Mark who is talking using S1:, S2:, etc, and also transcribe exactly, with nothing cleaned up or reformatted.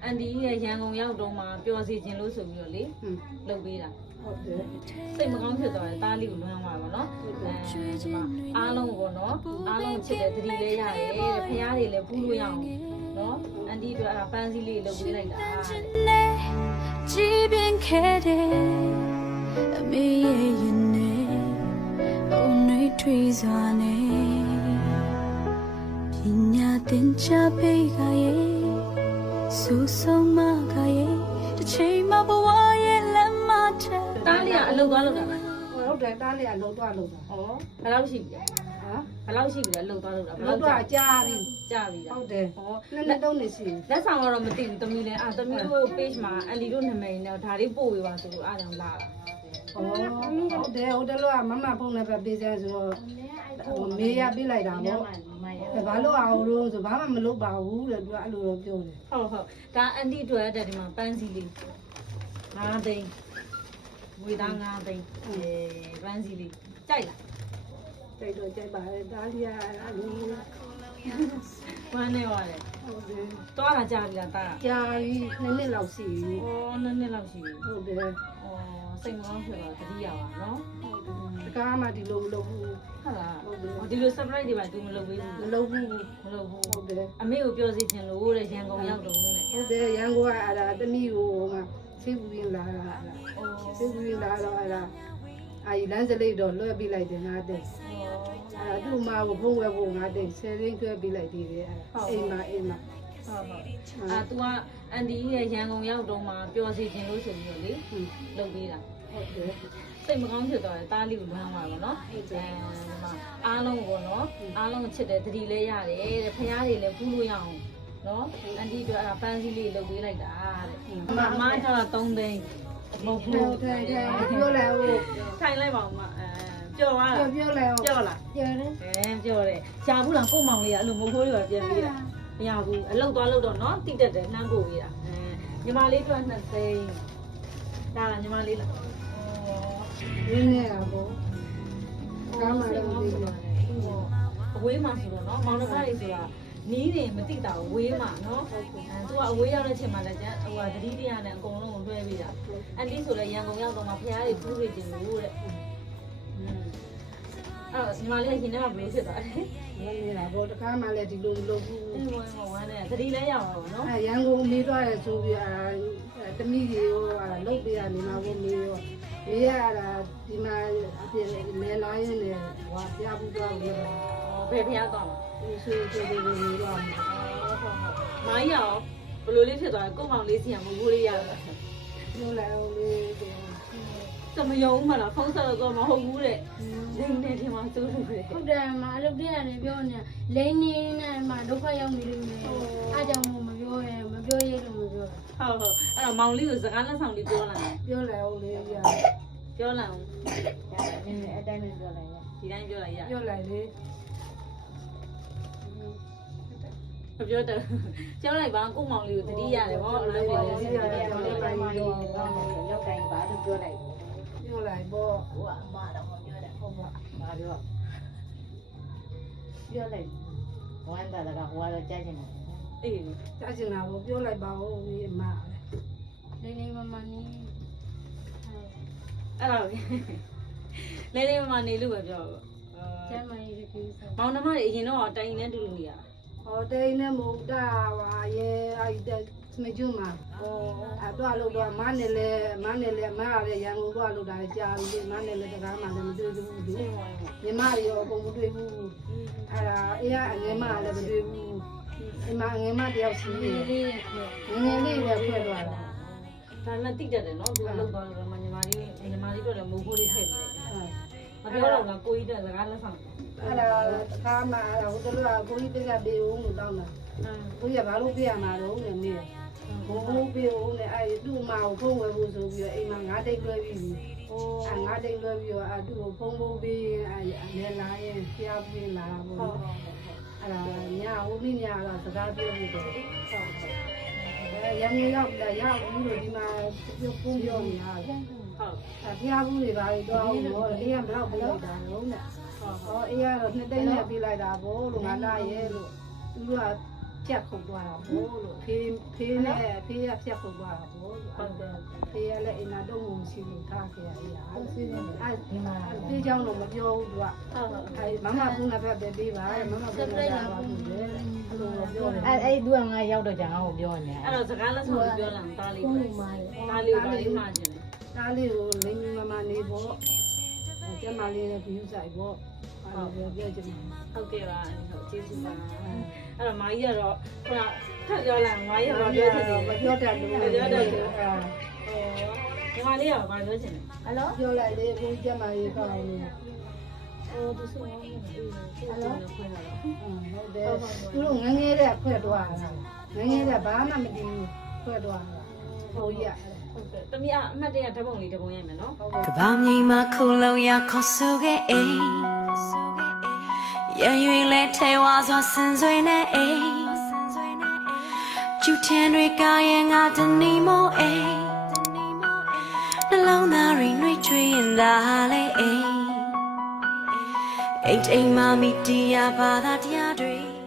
S1: န်ဒီရဲ့ရန်ကုန်ရောက်တော့မှပျော်စီခြင်းလို့ဆိုပြီးတော့လေလုပ်ပေးတာဟုတ်တယ်စိတ်မကောင်းဖြစ်သွားတယ်တားလေးကိုလွမ်းသွားပါတော့အဲဒီမှာအားလုံးပေါ့နော်အားလုံးချစ်တဲ့သတိလေးရတယ်တဲ့ဖရားတွေလည်းပူးလို့ရအောင်နော်အန်ဒီတို့အဲ့ပန်းစည်းလေးလုပ်ပေးလိုက်တာကြည်ပြင်းခဲ့တဲ့အမေရဲ့ရင်နဲ့အုံနှွေးထွေးစွာနဲ့ပညာသင်ချပေးကြရဲ့ဆူဆုံးမကရဲ့တစ်ချိန်မှဘဝရဲ့လမ်းမထဲတားလေးကအလုပ်သွားလုပ်တာလား
S2: ဟုတ်တယ်တားလေးကလှုပ်သွားလှုပ်တာ
S1: ဟောဘယ်လောက်ရှိပြီလဲ
S2: ဟမ်
S1: ဘယ်လောက်ရှိပြီလဲလှုပ်သွားလှုပ်တာ
S2: ဘယ်လောက်တော့ကြာပြီ
S1: ကြာပြီလား
S2: ဟုတ်တယ်ဟောနှစ်နှစ်သုံးနှစ်ရှိ
S1: လက်ဆောင်တော့မသိဘူးတမီလည်းအာတမီတို့ page မှာအန်လီတို့နာမည်နဲ့ဒါလေးပို့ပေးပါဆိုလို့အားကြောင့်လာတာ
S2: ဩဟုတ်တယ်ဟုတ်တယ်လို့မမဖုန်းနဲ့ပဲပေးစမ်းဆိုတော့မေးရပေးလိုက်တာပေါ့ဘာလို့အောင်လို့ဆိုဘာမှမလုပ်ပါဘူးတဲ့သူကအဲ့လိုတော့ပြောတယ်
S1: ဟုတ်ဟုတ်ဒါအန်တီတို့အဲ့ဒီမှာပန်းစီလေးငါးသိန်းဝေသားငါးသိန်းအဲပန်းစီလေးကြိုက်လား
S2: ကြိုက်တော့ကြိုက်ပါလေဒါလီယာအနီး
S1: ဝမ်းနေပါလေ
S2: ဟုတ်တယ်
S1: တွားလာကြပြီလားတာ
S2: ကြာပြီနှစ်နှစ်လောက်ရှိပြီ
S1: ဩနှစ်နှစ်လောက်ရှိပြီ
S2: ဟုတ်တယ်ဩ
S1: စိတ်မကောင်းဖြစ်တော့တတိယပါနော်
S2: တကားမှဒီလိုမလုပ်ဘူး
S1: ဟုတ်လားဒီလို surprise တွေပါသူမလုပ်ပေးဘူး
S2: မလုပ်ဘူး
S1: မလုပ်ဘူး
S2: ဟုတ်တယ်
S1: အမေကိုပြောစီချင်လို့တဲ့ရန်ကုန်ရောက်တော့နဲ့
S2: ဟုတ်တယ်ရန်ကုန်ကအဲ့ဒါတမီးကိုမှဆေးဘူးရင်းလာတာဆေးဘူးရင်းလာတော့အဲ့ဒါအာလမ်းစလိတ်တော့လွှဲပေးလိုက်တယ်ငါတဲ့အဲ့ဒါသူ့မကိုဖုံးဝဲဖို့ငါတဲ့ဆယ်ရင်းကျွဲပေးလိုက်သေးတယ်အဲ့အိမ်မှာအိမ်မှာ
S1: ဟုတ်ဟုတ်အာ तू ကအန်ဒီရဲ့ရန်ကုန်ရောက်တော့မှပျော်စီခြင်းလို့ဆိုပြီးတော့လေလုပ်ပေးတာ
S2: ဟုတ်တယ်
S1: စိတ်မကောင်းဖြစ်သွားတယ်တားလေးကိုလွမ်းသွားပါတော့အဲဒီမှာအားလုံးပေါ့နော်အားလုံးချစ်တဲ့သတိလေးရတယ်တဲ့ဖရားတွေလည်းပူးလို့ရအောင်နော်အန်တီတို့အဲ့ပန်းစည်းလေးလုပ်ပေးလိုက်တာတဲ့မမကျတော့သုံးသိန်းမဟုတ်ဘူး
S2: ထိုင်ထိုင်ပြောလိုက်ဦး
S1: ထိုင်လိုက်ပါဦးမအဲပျော်သွား
S2: လားပြောလိုက်ဦး
S1: ပျော်လား
S2: ပျော်တယ်
S1: အဲပျော်တယ်ရှားဘူးလားကို့မောင်လေးကအဲ့လိုမဟုတ်ဘူးတွေပြန်ပေးတာမရဘူးအလုပ်သွားလုပ်တော့နော်တိတက်တယ်နှမ်းပို့ပေးတာအဲညီမလေးတို့နှစ်သိန်းဒါလားညီမလေးလား
S2: ရင်းနေတာပေါ့ကားမှလည်းမသိဘူး
S1: အဝေးမှာဆိုတော့နော်မောင်နှမတွေဆိုတာနီးတယ်မသိတာဝေးမှာနော်အဲသူကအဝေးရောက်တဲ့ချိန်မှာလည်းကျန်ဟိုကသတိတရားနဲ့အကုန်လုံးကိုလွှဲပေးတာအန်တီဆိုလည်းရန်ကုန်ရောက်တော့မှဖရားတွေပူးပေးခြင်းလို့တဲ့အဲ့ညီမလေးရှင်ထဲမှာဘယ်လိုဖြစ်သွားလဲ
S2: ရင်းနေတာပေါ့တကားမှလည်းဒီလိုမလုပ်ဘူး
S1: အေးဝမ်းဝမ်းနဲ့သတိလည်းရအောင်နော်
S2: အဲရန်ကုန်မေးသွားတယ်ဆိုပြီးအဲတမိကြီးရောလုတ်ပေးရနေမှာကိုမေးရောမေးရတာဒီမှာအပြင်လဲလာရင်းနဲ့ဟောပြဘူးတော့လို့
S1: ဘယ်ဖရားတော့
S2: ဒီဆိုဆိုဒီလိုမျိုးတော့
S1: ဟုတ်ဟုတ်မိုင်းရအောင်ဘယ်လိုလေးဖြစ်သွားလဲကို့မောင်လေးစီကမဟုတ်လေးရတာ
S2: ပြောလိုက်အောင်လေး
S1: တမယုံမှလားဖုန်းဆက်တော့မဟုတ်ဘူးတဲ့လိမ့်နေတယ်မှာသူတို့တွေ
S3: ဟုတ်တယ်မအလုပ်တဲ့ရတယ်ပြောနေလိမ့်နေနဲ့မှဒုက္ခရောက်နေလို့မယ်အားကြောင့်မပြောရမပြောရလို့မပြော
S1: တာဟုတ်ဟုတ်အဲ့တော့မောင်လေးကိုစကားလက်ဆောင်လေးပြောလာ
S2: ပြောလိုက်အောင်လေးရ
S1: ပြောလာအောင်
S3: အတိုင်းပဲပြောလိုက်ရ
S1: ဒီတိုင်းပြောလိုက်ရ
S2: ပြောလိုက်လေ
S1: မပြောတယ်ကျောင်းလိုက်ပါကို့မောင်လေးကိုတတိရတယ်ဗောအဲ့လိုမျိုးလေး
S2: ရတယ်ပြောလိုက်ပါတော့
S3: ရောက်တိုင်းပါလို့ပြောလိုက်
S2: ပြောလိုက်ပေါ့
S3: ဟိုကအမတော့မပြောတယ်ဟုတ်ပါ
S2: ဘာပြော
S3: ပြောလိုက်ဝမ်းသာတာကဟိုကတော့ကြားချင်တယ်
S1: အေး
S2: ကြားချင်တာကိုပြောလိုက်ပါဦးဒီအမ
S3: လေးလေးမမနီး
S1: အဲ့တော့လေးလေးမမနေလို့ပဲပြောတော့
S3: ကျမ်းမကြီးတကိစ္စ
S1: မောင်နှမတွေအရင်တော့တိုင်နဲ့တူတူနေရတာ
S2: ဟောတိန်နဲ့မဟုတ်တာပါရဲ့အဲ့ဒါမကျွန်းမှာဟောအဲ့တော့လို့တော့မနဲ့လေမနဲ့လေမရတဲ့ရန်ကုန်တော့လို့တာကြာပြီမနဲ့လေတကားမှလည်းမတွေ့ဘူးဒီညီမတွေရောအကုန်မတွေ့ဘူးအဲ့ဒါအေးအငယ်မလည်းမတွေ့ဘူးဒီမှာငယ်မတယောက်ရှိနေတယ်ငယ်ငယ်လေးပဲဖွဲ့သွားတာ
S1: ဒါနဲ့တိတက်တယ်နော်သူလောက်သွားလို့ညီမလေးညီမလေးတို့လည်းမိုးဖိုးလေးထည့်တယ်မပြောတော့ကကိုကြီးတဲ့စကားလက်ဆောင်
S2: အဲ့ဒါခါမှအဲ့ဒါဟိုတလူကကိုကြီးပြကပေးဦးလို့တောင်းတာကိုကြီးကဘာလို့ပြရမှာတော့နဲ့မေးဘိုးဘိုးပေးဦးနဲ့အဲ့သူ့မကိုဖုံးဝယ်ဖို့ဆိုပြီးတော့အိမ်မှာငါးတိတ်လွှဲပြီးပြီအဲ့ငါးတိတ်လွှဲပြီးတော့အဲ့သူ့ကိုဖုံးဖို့ပေးရင်အဲ့အနေလာရင်ဖျားပြင်းလာတာပေါ့နော်အဲ့ဒါညဟိုမိညတော့စကားပြောပြီးတော့ဟုတ်ဟုတ်အဲ့ရံရောက်လာရောက်ပြီးတော့ဒီမှာပြောဖုံးပြောနေတာဟုတ်အဲ့ဖျားဘူးတွေပါတော့တော့အေးကဘလောက်ပြလိုက်တာတော့နဲ့ဟောအေးကတော့နှစ်သိန်းနဲ့ပြလိုက်တာဗောလို့ငါလာရဲလို့သူကဖြတ်ခုတ်သွားတာဘို့လို့ဖေးဖေးနဲ့ဖေးကဖြတ်ခုတ်သွားတာဘို့လို့ဟုတ်တယ်ဖေးကလည်းအိမ်နာတော့မှုရှိလို့ထားခဲ့ရအေးအဲ့ဒီမှာဖေးเจ้าတော့မပြောဘူးသူကဟုတ်ဟုတ်အဲ့မမကုနာဘက်ပဲပေးပါမမကုနာဘက်ပါဘူးလေအဲ့လိုပြောတယ်
S4: အဲ့အဲ့သူကငါရောက်တော့ကြာငါ့ကိုပြောနေ
S1: အဲ့တော့စကားလက်ဆောင်ပြောလာတားလေးပဲတားလေးပါလေးမှကျင်တယ်
S2: တားလေးကိုလိမ့်မမနေပေါ့ကျမလေးနဲ့ပြူဆိုင်ပေါ့အဲ့လိုပြောကြတယ်
S1: ဟုတ်ကဲ့ပါဟုတ်ကျေးဇူးပါအဲ့တော့မာကြီးကတော့ခုနထပ်ပြောလာမာကြီးကတော့ပြောချင်တယ်
S2: မပြောတတ်ဘူး
S1: ပြောတတ်တယ်ဟောဒီမလေးကဘာပြောချင်လဲ
S4: ဟယ်လို
S2: ပြောလိုက်လေကိုကျမလေးကောင်းလို့
S1: ဟိုသူဆိုရင်အေးဟယ်လိုခွင့်လာတော့
S2: ဟုတ်တယ်သူတို့ငငယ်တဲ့ခွဲသွားတာငငယ်တဲ့ဘာမှမတည်ဘူးခွဲသွားတာဟိုကြီး
S1: ဟုတ်ကဲ့တမီးအမှတ်တရဓာတ်ပုံလေးဓာတ်ပုံရိုက်မယ်နော်
S5: ကဘာမြေမှာခုလုံးရခေါ်ဆိုခဲ့အိမ်ရရွေလဲထဲဝါစွာစင်စွေနဲ့အိမ်ကျူထန်တွေကရဲ့ငါတနေမို့အိမ်နှလုံးသားရင်းတွေချွေရင်ဒါလေအိမ်အိမ်အိမ်မမီတရားဘာသာတရားတွေ